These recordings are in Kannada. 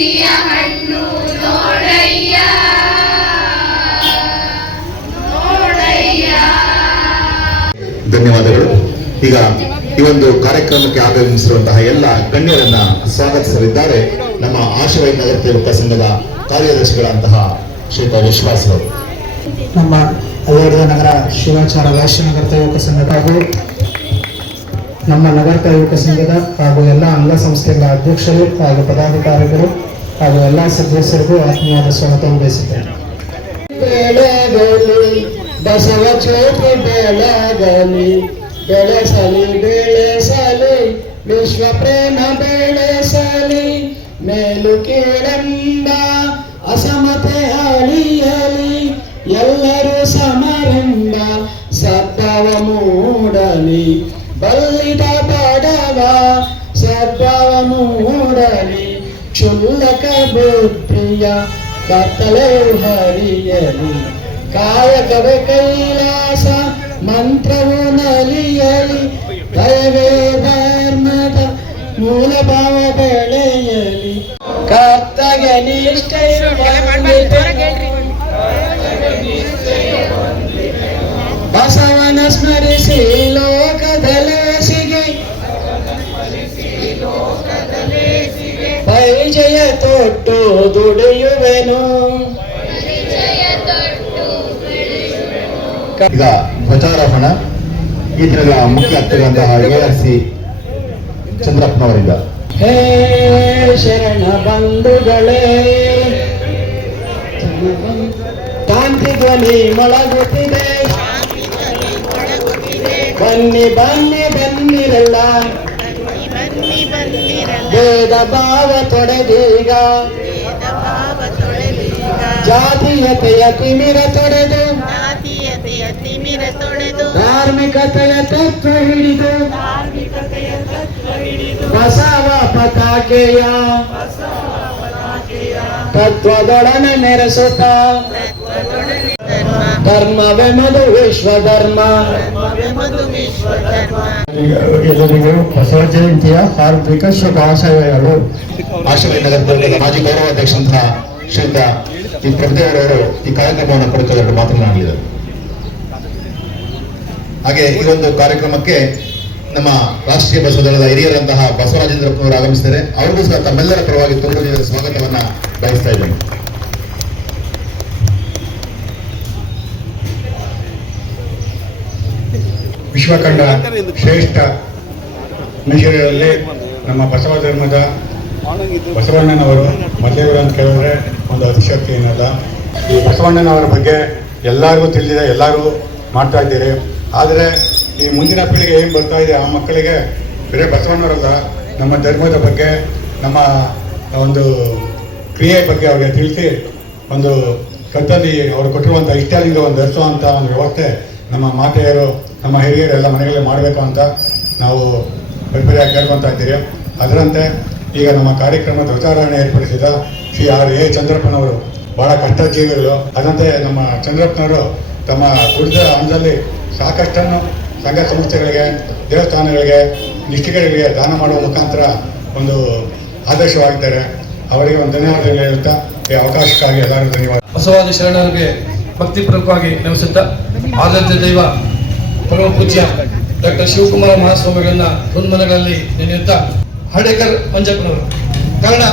ಭಕ್ತಿಯ ಹಣ್ಣು ನೋಡಯ್ಯ ನೋಡಯ್ಯ. ಧನ್ಯವಾದಗಳು. ಈಗ ಈ ಒಂದು ಕಾರ್ಯಕ್ರಮಕ್ಕೆ ಆಗಮಿಸಿರುವಂತಹ ಎಲ್ಲ ಗಣ್ಯರನ್ನ ಸ್ವಾಗತಿಸಲಿದ್ದಾರೆ ನಮ್ಮ ಆಶೀರ್ವಾದ ನಗರ ಯುವಕ ಸಂಘದ ಕಾರ್ಯದರ್ಶಿಗಳಂತಹ ಶ್ರೀಯುತ ವಿಶ್ವಾಸ್ ಅವರು. ನಮ್ಮ ಅಯೋಧ್ಯ ನಗರ ಶಿವಾಚಾರ ವೈಶ್ಯನಗರ ಯುವಕ ಸಂಘದ ಹಾಗೂ ನಮ್ಮ ನಗರ ಯುವಕ ಸಂಘದ ಹಾಗೂ ಎಲ್ಲ ಅಂಗ ಸಂಸ್ಥೆಗಳ ಅಧ್ಯಕ್ಷರು ಹಾಗೂ ಪದಾಧಿಕಾರಿಗಳು ಹಾಗೂ ಎಲ್ಲ ಸದಸ್ಯರಿಗೂ ಆತ್ಮೀಯವಾದ ಸ್ವಾಗತವನ್ನು ಬಯಸುತ್ತೇನೆ. ಬಸವ ಜ್ಯೋತಿ ಬೆಳಗಲಿ, ಬೆಳೆಸಲಿ ಬೆಳೆಸಲಿ, ವಿಶ್ವ ಪ್ರೇಮ ಬೆಳೆಸಲಿ, ಮೇಲು ಕೀಳೆಂಬ ಅಸಮತೆ ಅಳಿಯಲಿ, ಎಲ್ಲರೂ ಸಮರೆಂಬ ಸದ್ಭಾವ ಮೂಡಲಿ, ಬಲ್ಲಿದ ಬಡವ ಸದ್ಭಾವ ಮೂಡಲಿ, ಕ್ಷುಲ್ಲಕ ಬುದ್ಧಿಯ ಕತ್ತಲೆ ಹರಿಯಲಿ, ಕಾಯಕವೇ ಕೈಲಾಸ ಮಂತ್ರವು ನಲಿಯಲಿ, ದಯವೇ ಧರ್ಮದ ಮೂಲ ಭಾವ ಬೆಳೆಯಲಿ, ಕರ್ತವ್ಯ ನಿಷ್ಠೆಯ ಬಸವನ ಸ್ಮರಿಸಿ ಲೋಕದಲೇಸಿಗೆ ಪರಿಚಯ ತೊಟ್ಟು ದುಡಿಯುವೆನು. ಈಗ ಧ್ವಜಾರೋಹಣ ಈ ದಿನದ ಮುಖ್ಯ ಅತಿಥಿಗಳಂತಹ ARC ಚಂದ್ರಪ್ಪನವರಿಂದ. ಹೇ ಶರಣ ಬಂಧುಗಳೇ, ಶಾಂತಿ ಧ್ವನಿ ಮೊಳಗುತ್ತಿದೆ, ಬನ್ನಿ ಬನ್ನಿ ಬನ್ನಿರಲ್ಲ, ಭೇದ ಭಾವ ತೊಡೆದೀಗ, ಜಾತೀಯತೆಯ ತಿಮಿರ ತೊಡೆದು, ಧಾರ್ಮಿಕತೆಯ ತತ್ವ ಹಿಡಿದು, ಬಸವ ಪತಾಕೆಯ ತತ್ವದೊಡನೆ ಮೆರೆಸುತ್ತ, ಧರ್ಮವೆಂಬುದು ವಿಶ್ವಧರ್ಮ. ಎಲ್ಲರಿಗೂ ಬಸವ ಜಯಂತಿಯ ಹಾರ್ದಿಕ ಶುಭಾಶಯಗಳು. ಆಶೀರ್ವಾದ ನಗರದ ಮಾಜಿ ಗೌರವಾಧ್ಯಕ್ಷಂತಹ ಶ್ರೀಯುತ ಪ್ರಭುದೇವರವರು ಈ ಕಾರ್ಯಕ್ರಮವನ್ನು ಕುರಿತು ಮಾತನಾಡಲಿದ್ದಾರೆ. ಹಾಗೆ ಈ ಒಂದು ಕಾರ್ಯಕ್ರಮಕ್ಕೆ ನಮ್ಮ ರಾಷ್ಟ್ರೀಯ ಬಸವ ದಳದ ಹಿರಿಯರಂತಹ ಬಸವರಾಜೇಂದ್ರಪ್ಪನವರು ಆಗಮಿಸಿದ್ದಾರೆ. ಅವರಿಗೂ ಸಹ ತಮ್ಮೆಲ್ಲರ ಪರವಾಗಿ ತುಂಬ ಸ್ವಾಗತವನ್ನ ಬಯಸ್ತಾ ಇದ್ದೇನೆ. ವಿಶ್ವಕಂಡ ಶ್ರೇಷ್ಠ ಮನುಷ್ಯರಲ್ಲಿ ನಮ್ಮ ಬಸವ ಧರ್ಮದ ಬಸವಣ್ಣನವರು ಮೊದಲೇವರು ಅಂತ ಕೇಳಿದ್ರೆ ಒಂದು ಅತಿಶಕ್ತಿ ಏನಲ್ಲ. ಈ ಬಸವಣ್ಣನವರ ಬಗ್ಗೆ ಎಲ್ಲರಿಗೂ ತಿಳಿದಿದೆ, ಎಲ್ಲರೂ ಮಾಡ್ತಾ ಇದ್ದೀರಿ. ಆದರೆ ಈ ಮುಂದಿನ ಪೀಳಿಗೆ ಏನು ಬರ್ತಾ ಇದೆ ಆ ಮಕ್ಕಳಿಗೆ ಬೇರೆ ಬಸವಣ್ಣವರಲ್ಲ, ನಮ್ಮ ಧರ್ಮದ ಬಗ್ಗೆ, ನಮ್ಮ ಒಂದು ಕ್ರಿಯೆ ಬಗ್ಗೆ ಅವರಿಗೆ ತಿಳಿಸಿ ಒಂದು ಕತ್ತಲ್ಲಿ ಅವರು ಕೊಟ್ಟಿರುವಂಥ ಇಷ್ಟಲಿಂಗ ಒಂದು ಧರಿಸುವಂಥ ಒಂದು ವ್ಯವಸ್ಥೆ ನಮ್ಮ ಮಾತೆಯರು, ನಮ್ಮ ಹಿರಿಯರು ಎಲ್ಲ ಮನೆಗಳೇ ಮಾಡಬೇಕು ಅಂತ ನಾವು ಪರಿಪರಿಯಾಗಿ ಕೇಳ್ಕೊತಾ ಇದ್ದೀರಿ. ಅದರಂತೆ ಈಗ ನಮ್ಮ ಕಾರ್ಯಕ್ರಮ ಧ್ವಜಾರೋಹಣೆ ಏರ್ಪಡಿಸಿದ ಶ್ರೀ R.A. ಚಂದ್ರಪ್ಪನವರು ಭಾಳ ಕಷ್ಟಜೀವಿಗಳು. ಅದರಂತೆ ನಮ್ಮ ಚಂದ್ರಪ್ಪನವರು ತಮ್ಮ ದುಡಿದ ಹಣದಲ್ಲಿ ಸಾಕಷ್ಟನ್ನು ಸಂಘ ಸಂಸ್ಥೆಗಳಿಗೆ, ದೇವಸ್ಥಾನಗಳಿಗೆ, ನಿಷ್ಠೆಗಳಿಗೆ ದಾನ ಮಾಡುವ ಮುಖಾಂತರ ಒಂದು ಆದರ್ಶವಾಗಿದ್ದಾರೆ. ಅವರಿಗೆ ಒಂದು ಧನ್ಯವಾದಗಳು ಹೇಳುತ್ತಾ ಈ ಅವಕಾಶಕ್ಕಾಗಿ ಎಲ್ಲರೂ ಧನ್ಯವಾದ. ಬಸವಾದಿ ಶರಣರಿಗೆ ಭಕ್ತಿಪೂರ್ವಕವಾಗಿ ನಮಿಸುತ್ತಾ ಆರಾಧ್ಯ ದೈವ ಪರಮ ಪೂಜ್ಯ ಡಾಕ್ಟರ್ ಶಿವಕುಮಾರ ಮಹಾಸ್ವಾಮಿಗಳನ್ನ ಹುನ್ಮನೆಗಳಲ್ಲಿ ನೆನೆಯುತ್ತಾ ಹರ್ಡೇಕರ್ ಮಂಜಪ್ಪನವರು. ಕಾರಣ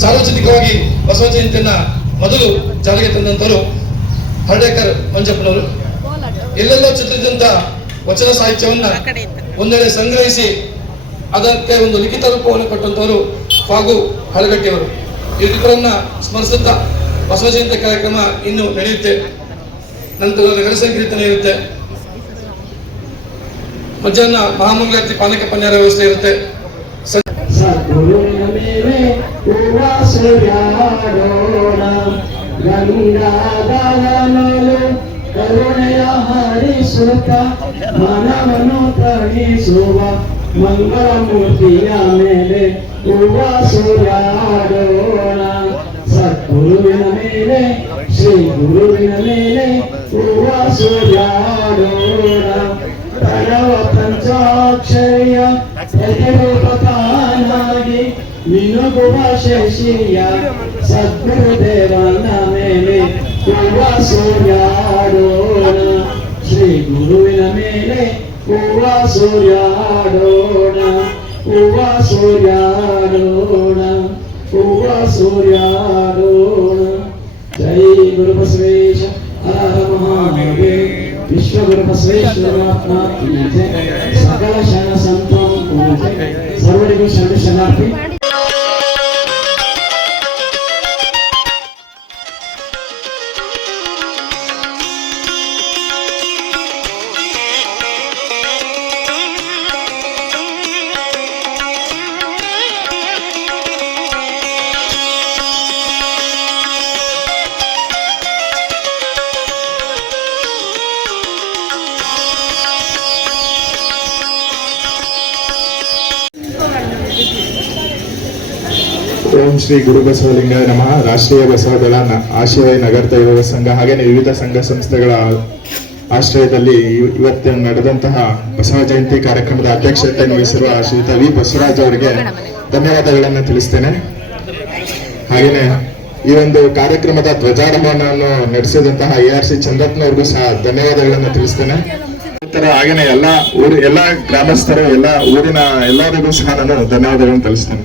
ಸಾರ್ವಜನಿಕವಾಗಿ ಬಸವ ಜಯಂತಿಯನ್ನ ಮೊದಲು ಜಾರಿಗೆ ತಂದಂತವರು ಹರ್ಡೇಕರ್ ಮಂಜಪ್ಪನವರು. ಎಲ್ಲೆಲ್ಲೋ ಚಿತ್ರಿಸಿದಂತ ವಚನ ಸಾಹಿತ್ಯವನ್ನ ಒಂದೆಡೆ ಸಂಗ್ರಹಿಸಿ ಅದಕ್ಕೆ ಒಂದು ಲಿಖಿತ ರೂಪವನ್ನು ಕೊಟ್ಟಂತವರು ಫಾಗು ಹಳಗಟ್ಟಿಯವರು. ಇವರಿಬ್ಬರನ್ನ ಸ್ಮರಿಸುತ್ತಾ ಬಸವ ಜಯಂತಿ ಕಾರ್ಯಕ್ರಮ ಇನ್ನು ನಡೆಯುತ್ತೆ. ನಂತರ ನಗರ ಸಂಕೀರ್ತನೆ ಇರುತ್ತೆ, ಮಧ್ಯಾಹ್ನ ಮಹಾಮಂಗಳಾರತಿ ಪಾನಕ ಪನ್ಯಾರ ವ್ಯವಸ್ಥೆ ಇರುತ್ತೆ. ಕರುಣೆಯ ಹರಿಸುತ್ತ ಮನವನ್ನು ತಣಿಸುವ ಮಂಗಳ ಮೂರ್ತಿಯ ಮೇಲೆ ಹೂವ ಸುರಿಯಾಡೋಣ. ಸದ್ಗುರುವಿನ ಮೇಲೆ, ಶ್ರೀ ಗುರುವಿನ ಮೇಲೆ ಹೂವ ಸುರಿಯಾಡೋಣ. ಪ್ರಣವ ಪಂಚಾಕ್ಷರಿಯ ಎದುರು ತಾನಾಗಿ ಮಿನುಗುವ ಶಶಿಯ ಸದ್ಗುರುದೇವನ ಮೇಲೆ ಹೂವ ಸೂರ್ಯಾಡೋಣ ಶ್ರೀ ಗುರುವಿನ ಮೇಲೆ ಹೂವ ಸೂರ್ಯಾಡೋಣ ಹೂವ ಸೂರ್ಯಾಡೋಣ ಹೂವ ಸೂರ್ಯಾಡೋಣ ಜೈ ಗುರು ಬಸವೇಶ ಹರ ಮಹಾದೇವ विश्व गुरु बसवेश्वर सकल शरण संतों सर्वरिಗೂ ಶರಣ ಶರಣಾರ್ಥಿ. ಓಂ ಶ್ರೀ ಗುರು ಬಸವಲಿಂಗ ನಮಃ. ರಾಷ್ಟ್ರೀಯ ಬಸವದಳ ಆಶೀರ್ವಾದ ನಗರದ ಯುವ ಸಂಘ ಹಾಗೇನೆ ವಿವಿಧ ಸಂಘ ಸಂಸ್ಥೆಗಳ ಆಶ್ರಯದಲ್ಲಿ ಇವತ್ತು ನಡೆದಂತಹ ಬಸವ ಜಯಂತಿ ಕಾರ್ಯಕ್ರಮದ ಅಧ್ಯಕ್ಷತೆಯನ್ನು ವಹಿಸಿರುವ ಶ್ರೀಯುತ ವಿ ಬಸವರಾಜ್ ಅವರಿಗೆ ಧನ್ಯವಾದಗಳನ್ನು ತಿಳಿಸ್ತೇನೆ. ಹಾಗೇನೆ ಈ ಒಂದು ಕಾರ್ಯಕ್ರಮದ ಧ್ವಜಾರೋಹಣವನ್ನು ನಡೆಸಿದಂತಹ ARC ಚಂದ್ರಪ್ಪನವ್ರಿಗೂ ಸಹ ಧನ್ಯವಾದಗಳನ್ನು ತಿಳಿಸ್ತೇನೆ. ಹಾಗೇನೆ ಎಲ್ಲ ಗ್ರಾಮಸ್ಥರು ಎಲ್ಲ ಊರಿನ ಎಲ್ಲರಿಗೂ ಸಹ ನಾನು ಧನ್ಯವಾದಗಳನ್ನು ತಿಳಿಸ್ತೇನೆ.